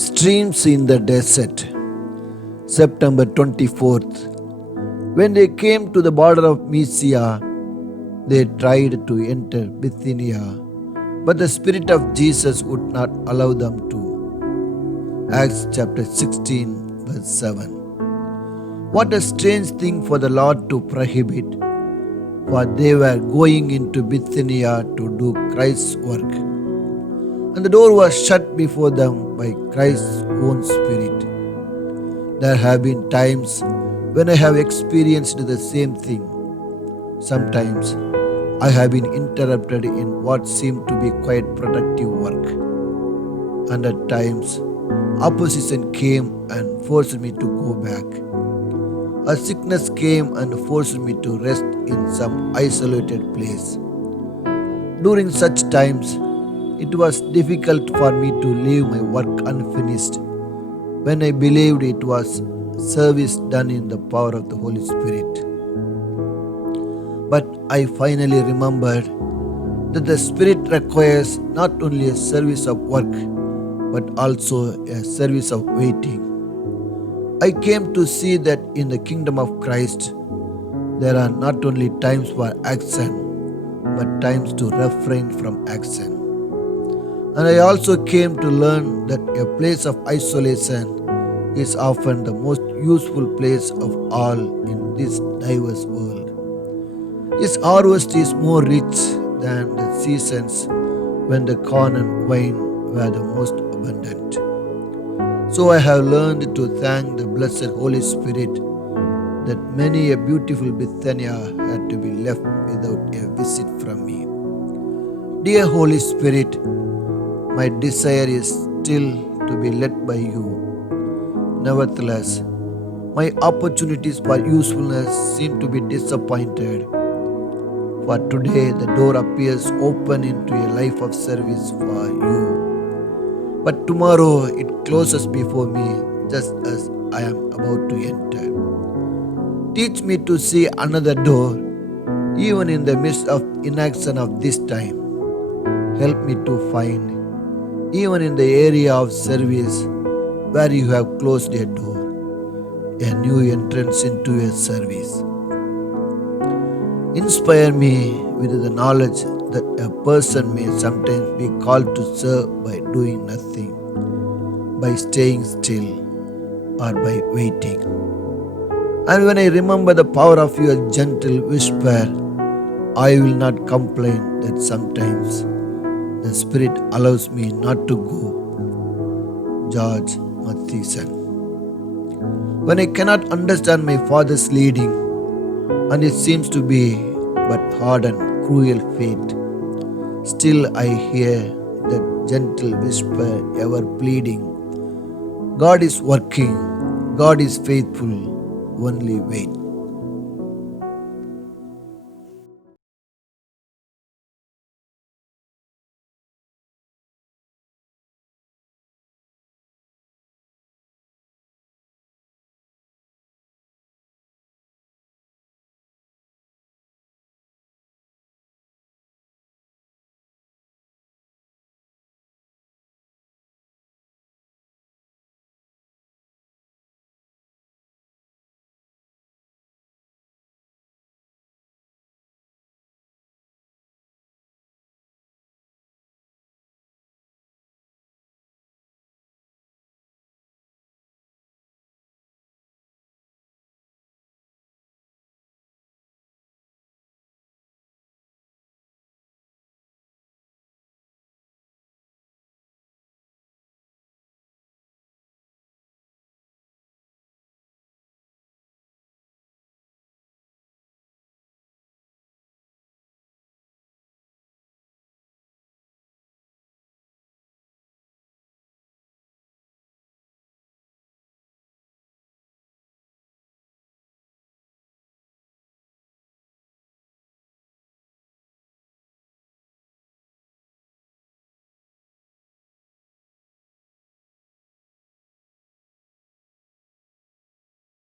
Streams in the desert, September 24th. When they came to the border of Mysia, they tried to enter Bithynia, but the Spirit of Jesus would not allow them to. Acts chapter 16, verse 7. What a strange thing for the Lord to prohibit, for they were going into Bithynia to do Christ's work. And the door was shut before them by Christ's own Spirit. There have been times when I have experienced the same thing. Sometimes I have been interrupted in what seemed to be quite productive work. And at times, opposition came and forced me to go back. A sickness came and forced me to rest in some isolated place. During such times, it was difficult for me to leave my work unfinished when I believed it was service done in the power of the Holy Spirit. But I finally remembered that the Spirit requires not only a service of work but also a service of waiting. I came to see that in the kingdom of Christ, there are not only times for action but times to refrain from action. And I also came to learn that a place of isolation is often the most useful place of all in this diverse world. His harvest is more rich than the seasons when the corn and wine were the most abundant. So I have learned to thank the blessed Holy Spirit that many a beautiful Bithynia had to be left without a visit from me. Dear Holy Spirit, my desire is still to be led by you. Nevertheless, my opportunities for usefulness seem to be disappointed. For today, the door appears open into a life of service for you. But tomorrow, it closes before me just as I am about to enter. Teach me to see another door, even in the midst of inaction of this time. Help me to find, even in the area of service where you have closed a door, a new entrance into your service. Inspire me with the knowledge that a person may sometimes be called to serve by doing nothing, by staying still, or by waiting. And when I remember the power of your gentle whisper, I will not complain that sometimes the Spirit allows me not to go. George Matheson. When I cannot understand my Father's leading, and it seems to be but hard and cruel fate, still I hear that gentle whisper ever pleading, God is working, God is faithful, only wait.